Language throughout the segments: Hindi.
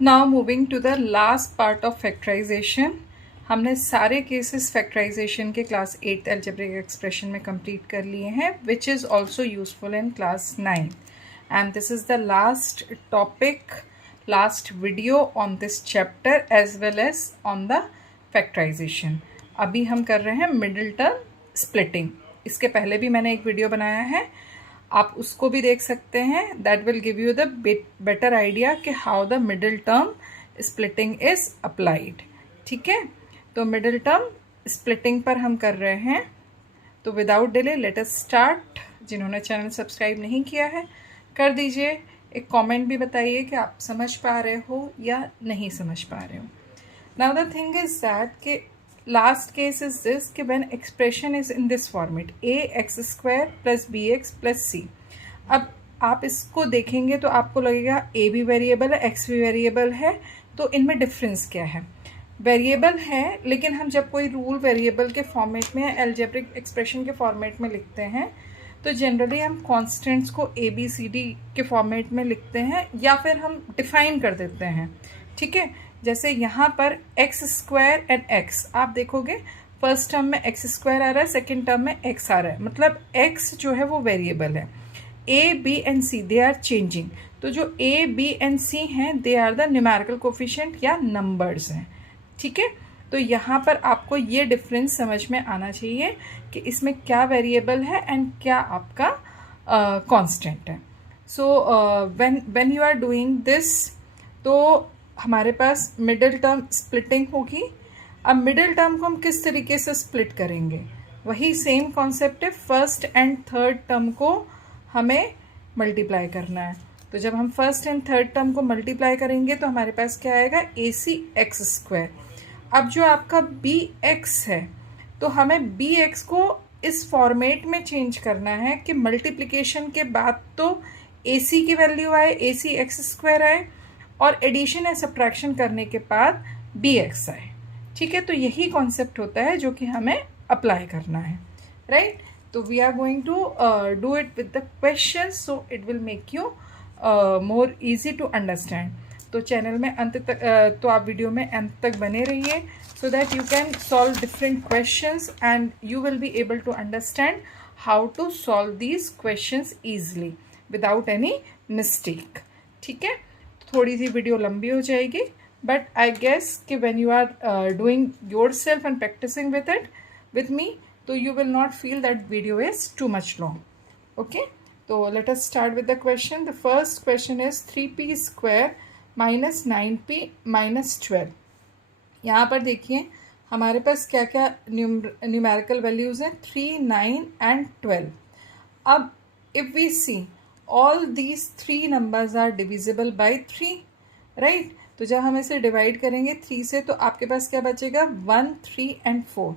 Now moving to the last part of factorisation. हमने सारे केसेस फैक्टराइजेशन के क्लास 8th अलजेब्रिक एक्सप्रेशन में कंप्लीट कर लिए हैं, which is also useful in class 9, and this is the last topic, last video on this chapter as well as on the factorisation. अभी हम कर रहे हैं मिडिल टर्म स्प्लिटिंग। इसके पहले भी मैंने एक वीडियो बनाया है, आप उसको भी देख सकते हैं। That will give you the better idea कि how the middle term splitting is applied. ठीक है, तो मिडिल टर्म स्प्लिटिंग पर हम कर रहे हैं। तो without delay let us start. जिन्होंने चैनल सब्सक्राइब नहीं किया है कर दीजिए। एक कमेंट भी बताइए कि आप समझ पा रहे हो या नहीं समझ पा रहे हो। Now the thing is that कि लास्ट केस इज दिस कि when expression is in this format ax² + bx + c। अब आप इसको देखेंगे तो आपको लगेगा a भी वेरिएबल है, x भी वेरिएबल है, तो इनमें डिफरेंस क्या है? वेरिएबल है, लेकिन हम जब कोई रूल वेरिएबल के फॉर्मेट में या अलजेब्रिक एक्सप्रेशन के फॉर्मेट में लिखते हैं तो जनरली हम कॉन्स्टेंट्स को ABCD के फॉर्मेट में लिखते हैं या फिर हम डिफाइन कर देते हैं। ठीक है, जैसे यहाँ पर x² एंड x, आप देखोगे फर्स्ट टर्म में x² आ रहा है, सेकेंड टर्म में x आ रहा है, मतलब x जो है वो वेरिएबल है। a, b and c they are changing. तो जो a, b एंड c हैं they are the numerical coefficient या नंबर्स हैं। ठीक है, तो यहाँ पर आपको ये डिफरेंस समझ में आना चाहिए कि इसमें क्या वेरिएबल है एंड क्या आपका कांस्टेंट है। So when you are doing this, तो हमारे पास मिडिल टर्म स्प्लिटिंग होगी। अब मिडिल टर्म को हम किस तरीके से स्प्लिट करेंगे? वही सेम कॉन्सेप्ट है, फर्स्ट एंड थर्ड टर्म को हमें मल्टीप्लाई करना है। तो जब हम फर्स्ट एंड थर्ड टर्म को मल्टीप्लाई करेंगे तो हमारे पास क्या आएगा? AC(x²). अब जो आपका bx है तो हमें bx को इस फॉर्मेट में चेंज करना है कि मल्टीप्लिकेशन के बाद तो AC की वैल्यू आए, AC(x²) आए, और एडिशन या सब्ट्रैक्शन करने के बाद bx आए। ठीक है, तो यही कॉन्सेप्ट होता है जो कि हमें अप्लाई करना है, राइट? तो we are going to do it with the question, so it will make you more easy to understand. तो चैनल में अंत तक तो आप वीडियो में अंत तक बने रहिए so that you can solve different questions and you will be able to understand how to solve these questions easily without any mistake. ठीक है, थोड़ी सी वीडियो लंबी हो जाएगी, बट आई गेस कि when you are doing yourself and practising with it with me, so you will not feel that video is too much long. Okay, so let us start with the question. The first question is 3p² minus 9p minus 12. यहाँ पर देखिए हमारे पास क्या क्या न्यूमेरिकल वैल्यूज हैं, 3, 9 and 12. अब if we see all these three numbers are divisible by 3, right? तो जब हम इसे डिवाइड करेंगे 3 से तो आपके पास क्या बचेगा? 1, 3 and 4.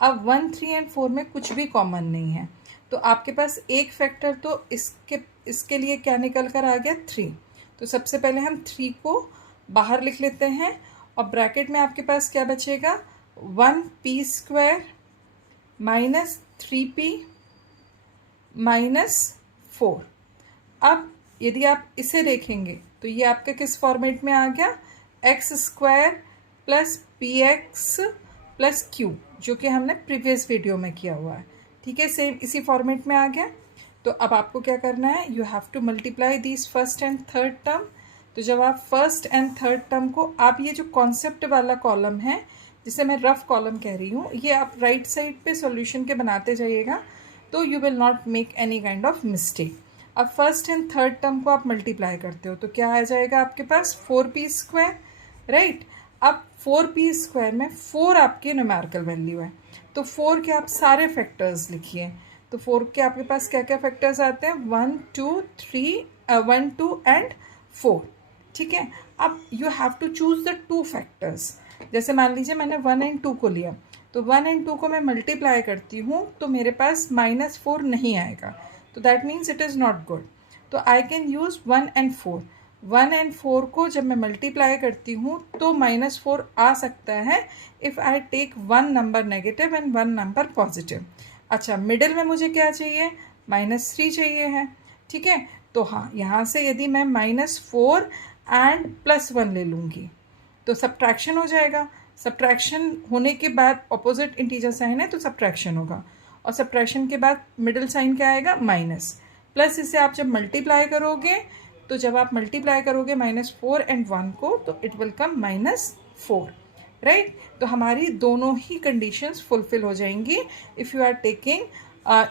अब 1, 3 एंड 4 में कुछ भी कॉमन नहीं है, तो आपके पास एक फैक्टर तो इसके लिए क्या निकल कर आ गया? 3। तो सबसे पहले हम 3 को बाहर लिख लेते हैं और ब्रैकेट में आपके पास क्या बचेगा? 1p² minus 3p minus 4। अब यदि आप इसे देखेंगे तो ये आपका किस फॉर्मेट में आ गया? x² + px + q, जो कि हमने प्रीवियस वीडियो में किया हुआ है। ठीक है, सेम इसी फॉर्मेट में आ गया। तो अब आपको क्या करना है? You have to multiply this first and third term. तो जब आप फर्स्ट एंड थर्ड टर्म को, आप ये जो कॉन्सेप्ट वाला कॉलम है जिसे मैं रफ कॉलम कह रही हूँ, ये आप राइट साइड पे सॉल्यूशन के बनाते जाइएगा तो you will not make any kind of mistake. अब फर्स्ट एंड थर्ड टर्म को आप मल्टीप्लाई करते हो तो क्या आ जाएगा आपके पास? 4p², right? अब 4p² में 4 आपके न्यूमेरिकल वैल्यू है, तो 4 के आप सारे फैक्टर्स लिखिए। तो 4 के आपके पास क्या क्या फैक्टर्स आते हैं? 1, 2 एंड 4। ठीक है, अब you have to choose the 2 factors. जैसे मान लीजिए मैंने 1 एंड 2 को लिया, तो 1 एंड 2 को मैं मल्टीप्लाई करती हूँ तो मेरे पास -4 नहीं आएगा, तो that means it is not good. तो I can use 1 and 4। 1 and 4 को जब मैं मल्टीप्लाई करती हूँ तो -4 आ सकता है if I take 1 number negative and 1 number positive. अच्छा, मिडिल में मुझे क्या चाहिए? -3 चाहिए है। ठीक है, तो हाँ, यहाँ से यदि मैं -4 एंड +1 ले लूँगी तो सब्ट्रैक्शन हो जाएगा। सब्ट्रैक्शन होने के बाद ऑपोजिट इंटीजर साइन है तो सब्ट्रैक्शन होगा, और सब्ट्रैक्शन के बाद मिडिल साइन क्या आएगा, माइनस। प्लस इसे आप जब मल्टीप्लाई करोगे तो जब आप मल्टीप्लाई करोगे -4 एंड 1 को तो इट विल कम -4, राइट। तो हमारी दोनों ही कंडीशंस फुलफिल हो जाएंगी if you are taking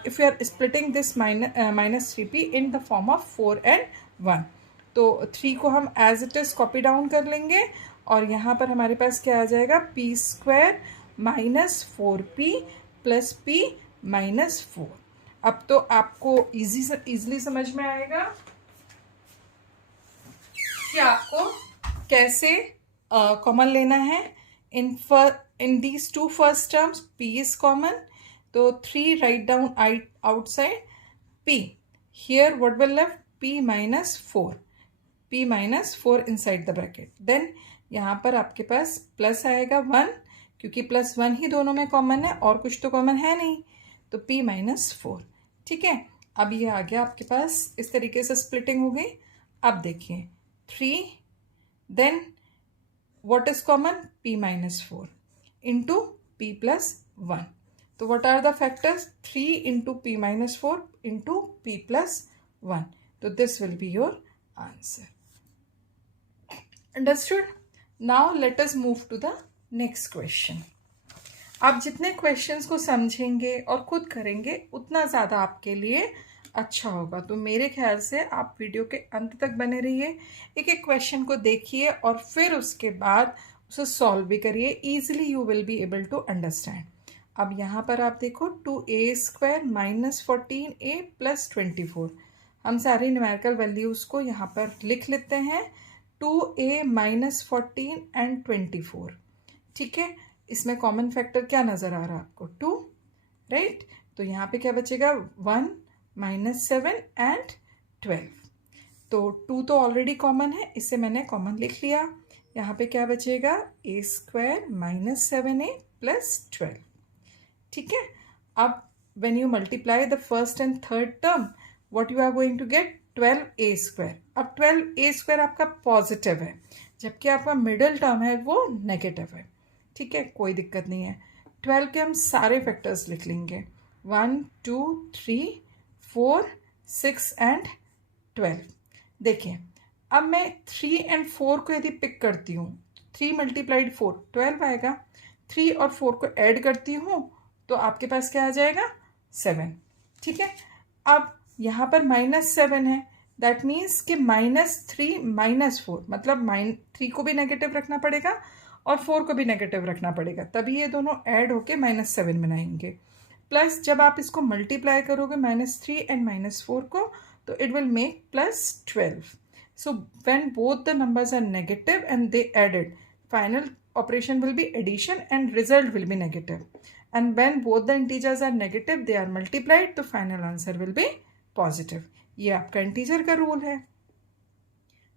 if you are splitting this -3p in the form of 4 and 1। तो 3 को हम as it is copy down कर लेंगे और यहाँ पर हमारे पास क्या आ जाएगा, p² -4p + p -4। अब तो आपको इजीली समझ में आएगा कि आपको कैसे कॉमन लेना है। In these two first terms p is common, तो 3 write down outside p. Here what will left, p -4, p -4 inside the bracket. Then यहाँ पर आपके पास प्लस आएगा 1, क्योंकि +1 ही दोनों में कॉमन है और कुछ तो कॉमन है नहीं, तो p -4, ठीक है। अब ये आ गया आपके पास, इस तरीके से स्प्लिटिंग हो गई। अब देखिए 3, then what is common, p -4 into p + 1. तो what are the factors, 3 into p -4 into p + 1. तो this will be your answer. Understood? Now let us move to the next question. आप जितने क्वेश्चंस को समझेंगे और खुद करेंगे उतना ज़्यादा आपके लिए अच्छा होगा। तो मेरे ख्याल से आप वीडियो के अंत तक बने रहिए, एक एक क्वेश्चन को देखिए और फिर उसके बाद उसे सॉल्व भी करिए। Easily you will be able to understand. अब यहाँ पर आप देखो 2a² -14a + 24। हम सारे न्यूमेरिकल वैल्यूज़ को यहाँ पर लिख लेते हैं, 2a -14 एंड 24, ठीक है। इसमें कॉमन फैक्टर क्या नज़र आ रहा है आपको, 2, राइट। तो यहाँ पे क्या बचेगा, 1 -7 एंड 12। तो 2 तो ऑलरेडी कॉमन है, इसे मैंने कॉमन लिख लिया। यहाँ पे क्या बचेगा, a² -7a + 12, ठीक है। अब when you multiply the first and third term, what you are going to get, 12a²। अब 12a² आपका पॉजिटिव है, जबकि आपका मिडिल टर्म है वो नेगेटिव है, ठीक है, कोई दिक्कत नहीं है। 12 के हम सारे फैक्टर्स लिख लेंगे, 1 2 3 4 6 एंड 12। देखिए अब मैं 3 एंड 4 को यदि पिक करती हूँ, 3 × 4 12 आएगा। 3 और 4 को ऐड करती हूँ तो आपके पास क्या आ जाएगा, 7, ठीक है। अब यहाँ पर -7 है, दैट मीन्स कि -3 -4, मतलब -3 को भी नेगेटिव रखना पड़ेगा और 4 को भी नेगेटिव रखना पड़ेगा, तभी ये दोनों ऐड होके -7 बनाएंगे। प्लस जब आप इसको मल्टीप्लाई करोगे -3 एंड -4 को, तो it will make +12। So when both the numbers are negative and they added, final operation will be addition and result will be negative. And when both the integers are negative, they are multiplied, तो final answer will be positive. ये आपका इंटीजर का रूल है।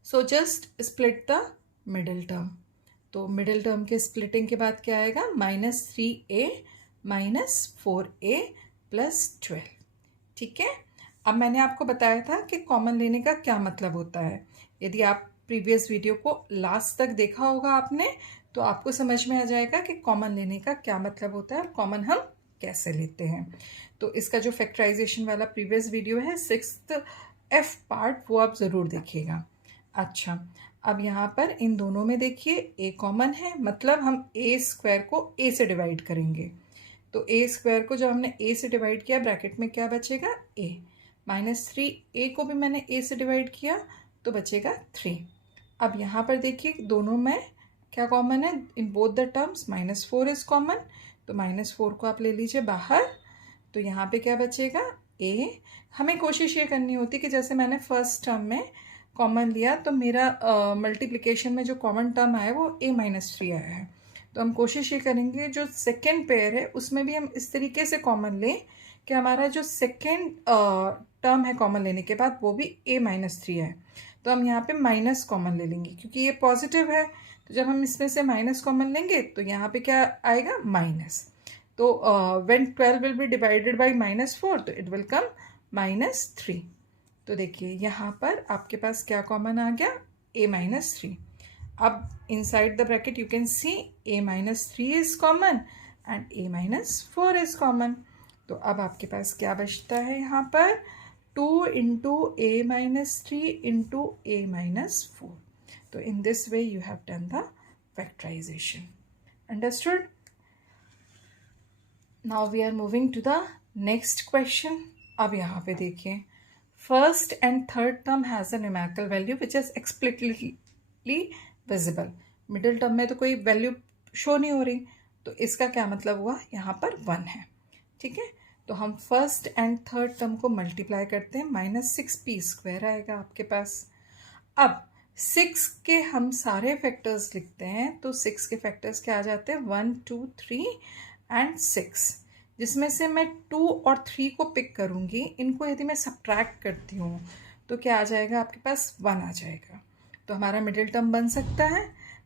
So just split the middle term. तो मिडिल टर्म के स्प्लिटिंग के बाद क्या आएगा, -3a -4a + 12, ठीक है। अब मैंने आपको बताया था कि कॉमन लेने का क्या मतलब होता है। यदि आप प्रीवियस वीडियो को लास्ट तक देखा होगा आपने, तो आपको समझ में आ जाएगा कि कॉमन लेने का क्या मतलब होता है और कॉमन हम कैसे लेते हैं। तो इसका जो फैक्टराइजेशन वाला प्रीवियस वीडियो है 6th F पार्ट, वो आप ज़रूर देखिएगा। अच्छा, अब यहाँ पर इन दोनों में देखिए a कॉमन है, मतलब हम a² को a से डिवाइड करेंगे। तो a² को जब हमने a से डिवाइड किया, ब्रैकेट में क्या बचेगा, a। -3a को भी मैंने a से डिवाइड किया तो बचेगा 3। अब यहाँ पर देखिए दोनों में क्या कॉमन है, in both the terms -4 is common, तो -4 को आप ले लीजिए बाहर, तो यहाँ पे क्या बचेगा, a। हमें कोशिश ये करनी होती कि जैसे मैंने फर्स्ट टर्म में कॉमन लिया तो मेरा मल्टीप्लिकेशन में जो कॉमन टर्म आया वो a -3 आया है। तो हम कोशिश ये करेंगे जो सेकेंड पेयर है उसमें भी हम इस तरीके से कॉमन लें कि हमारा जो सेकेंड टर्म है कॉमन लेने के बाद वो भी a -3 है। तो हम यहाँ पे माइनस कॉमन ले लेंगे क्योंकि ये पॉजिटिव है, तो जब हम इसमें से माइनस कॉमन लेंगे तो यहाँ पे क्या आएगा, माइनस। तो when 12 will be divided by -4, तो इट विल कम -3। तो देखिए यहाँ पर आपके पास क्या कॉमन आ गया, a minus 3. अब inside the bracket you can see a minus 3 is common and a minus 4 is common. तो अब आपके पास क्या बचता है यहाँ पर 2 into a minus 3 into a minus 4. तो in this way you have done the factorization. Understood? Now we are moving to the next question. अब यहाँ पे देखिए first and third term has a numerical value which is explicitly visible. Middle term में तो कोई वैल्यू शो नहीं हो रही, तो इसका क्या मतलब हुआ, यहाँ पर 1 है. ठीक है, तो हम फर्स्ट एंड थर्ड टर्म को मल्टीप्लाई करते हैं, -6p² आएगा आपके पास. अब 6 के हम सारे फैक्टर्स लिखते हैं, तो 6 के फैक्टर्स क्या आ जाते हैं 1 2 3 एंड 6, जिसमें से मैं 2 और 3 को पिक करूँगी. इनको यदि मैं सब्ट्रैक्ट करती हूँ तो क्या आ जाएगा आपके पास 1 आ जाएगा. तो हमारा मिडिल टर्म बन सकता है,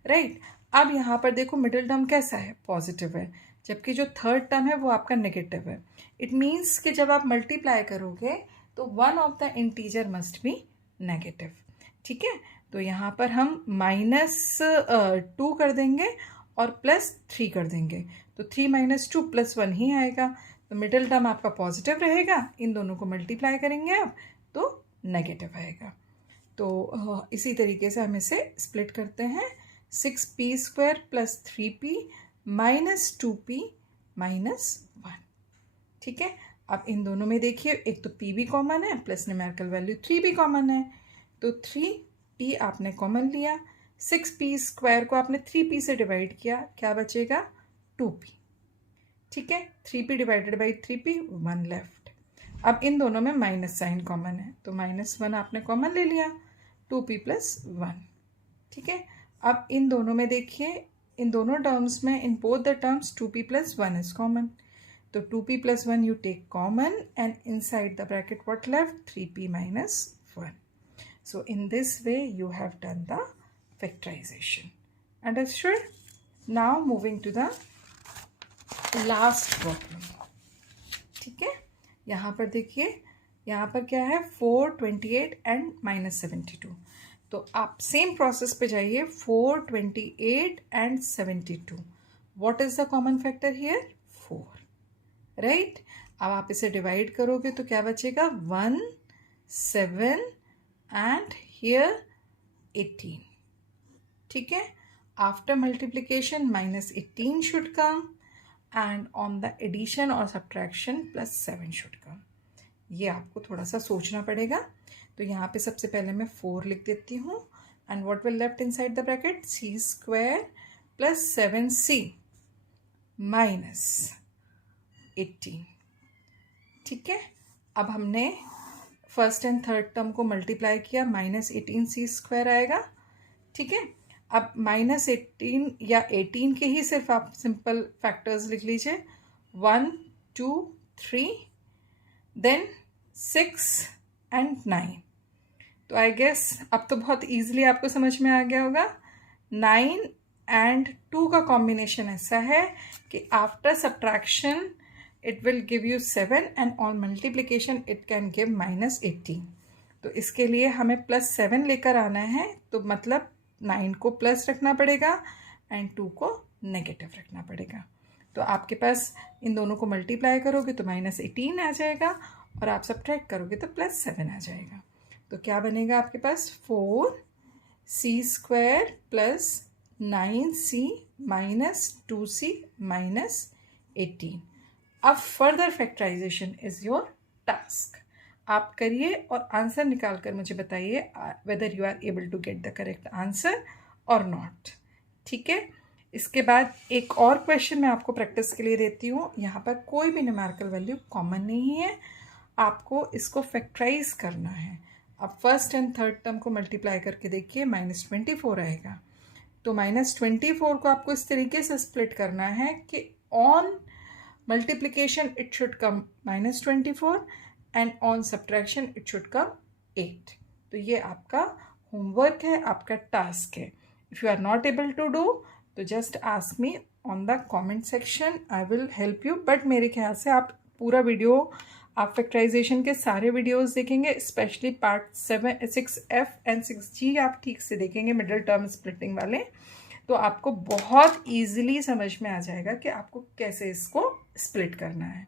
राइट. अब यहाँ पर देखो मिडिल टर्म कैसा है, पॉजिटिव है, जबकि जो थर्ड टर्म है वो आपका नेगेटिव है. इट मीन्स कि जब आप मल्टीप्लाई करोगे तो one of the integer must be negative. ठीक है, तो यहाँ पर हम -2 कर देंगे और +3 कर देंगे, तो 3 - 2 + 1 ही आएगा. तो मिडिल टर्म आपका पॉजिटिव रहेगा, इन दोनों को मल्टीप्लाई करेंगे आप तो नेगेटिव आएगा. तो इसी तरीके से हम इसे स्प्लिट करते हैं, 6p² + 3p - 2p - 1. ठीक है, अब इन दोनों में देखिए एक तो p भी कॉमन है प्लस न्यूमेरिकल वैल्यू 3 भी कॉमन है, तो 3p आपने कॉमन लिया, 6p² को आपने 3p से डिवाइड किया, क्या बचेगा 2p. ठीक है, 3p divided by 3p 1 left. अब इन दोनों में माइनस साइन कॉमन है, तो -1 आपने कॉमन ले लिया, 2p + 1. ठीक है, अब इन दोनों में देखिए, इन दोनों टर्म्स में, in both the terms 2p + 1 is common, तो 2p + 1 you take common and inside the bracket what left 3p - 1. So in this way you have done the factorization. Understood? Now moving to the last problem. ठीक है, यहाँ पर देखिए, यहाँ पर क्या है 4 28 एंड -72. तो आप सेम प्रोसेस पे जाइए, 4 28 and 72. What is the common factor here 4, right. अब आप इसे डिवाइड करोगे तो क्या बचेगा 1 7 एंड हियर 18. ठीक है, after multiplication -18 should come and on the addition और सब्ट्रैक्शन +7 शुड कम. ये आपको थोड़ा सा सोचना पड़ेगा. तो यहाँ पे सबसे पहले मैं 4 लिख देती हूँ, and what will left inside the bracket c² + 7c - 18. ठीक है, अब हमने फर्स्ट एंड थर्ड टर्म को मल्टीप्लाई किया, -18c² आएगा. ठीक है, अब -18 या 18 के ही सिर्फ आप सिंपल फैक्टर्स लिख लीजिए, 1 2 3 देन 6 एंड 9. तो आई गेस अब तो बहुत ईजिली आपको समझ में आ गया होगा. 9 एंड 2 का कॉम्बिनेशन ऐसा है कि after subtraction it will give you 7 and on multiplication it can give -18. तो इसके लिए हमें +7 लेकर आना है, तो मतलब 9 को प्लस रखना पड़ेगा एंड 2 को नेगेटिव रखना पड़ेगा. तो आपके पास इन दोनों को मल्टीप्लाई करोगे तो -18 आ जाएगा, और आप सब्ट्रैक्ट करोगे तो +7 आ जाएगा. तो क्या बनेगा आपके पास 4c² + 9c - 2c - 18. अब further factorization is your task. आप करिए और आंसर निकाल कर मुझे बताइए whether you are able to get the correct answer और नॉट. ठीक है, इसके बाद एक और क्वेश्चन मैं आपको प्रैक्टिस के लिए देती हूँ. यहाँ पर कोई भी न्यूमेरिकल वैल्यू कॉमन नहीं है, आपको इसको फैक्टराइज करना है. अब फर्स्ट एंड थर्ड टर्म को मल्टीप्लाई करके देखिए, -24 आएगा. तो -24 को आपको इस तरीके से स्प्लिट करना है कि on multiplication it should come -24 and on subtraction it should come 8. तो ये आपका होमवर्क है, आपका टास्क है. If you are not able to do तो just ask me on the comment section, I will help you. But मेरे ख्याल से आप पूरा वीडियो आप फैक्टराइजेशन के सारे वीडियोस देखेंगे, specially part 6F and 6G आप ठीक से देखेंगे, मिडिल टर्म स्प्लिटिंग वाले, तो आपको बहुत ईजिली समझ में आ जाएगा कि आपको कैसे इसको स्प्लिट करना है।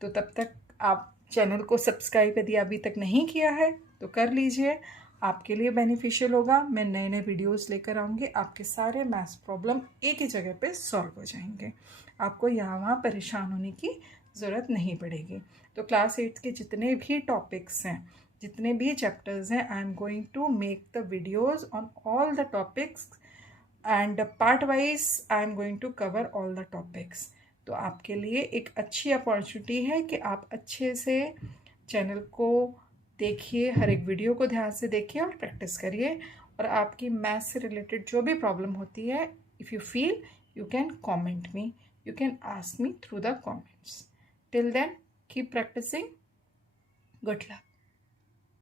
तो तब तक आप चैनल को सब्सक्राइब यदि अभी तक नहीं किया है तो कर लीजिए, आपके लिए बेनिफिशियल होगा। मैं नए नए वीडियोस लेकर आऊँगी, आपके सारे मैथ्स प्रॉब्लम एक ही जगह पे सॉल्व हो जाएंगे, आपको यहाँ वहाँ परेशान होने की ज़रूरत नहीं पड़ेगी। तो क्लास 8 के जितने भी टॉपिक्स हैं, जितने भी चैप्टर्स हैं, I am going to make the videos on all the topics and part wise I am going to cover all the topics. तो आपके लिए एक अच्छी अपॉर्चुनिटी है कि आप अच्छे से चैनल को देखिए, हर एक वीडियो को ध्यान से देखिए और प्रैक्टिस करिए, और आपकी मैथ्स से रिलेटेड जो भी प्रॉब्लम होती है, if you feel, you can comment me, you can ask me through the comments. Till then, keep practicing. Good luck.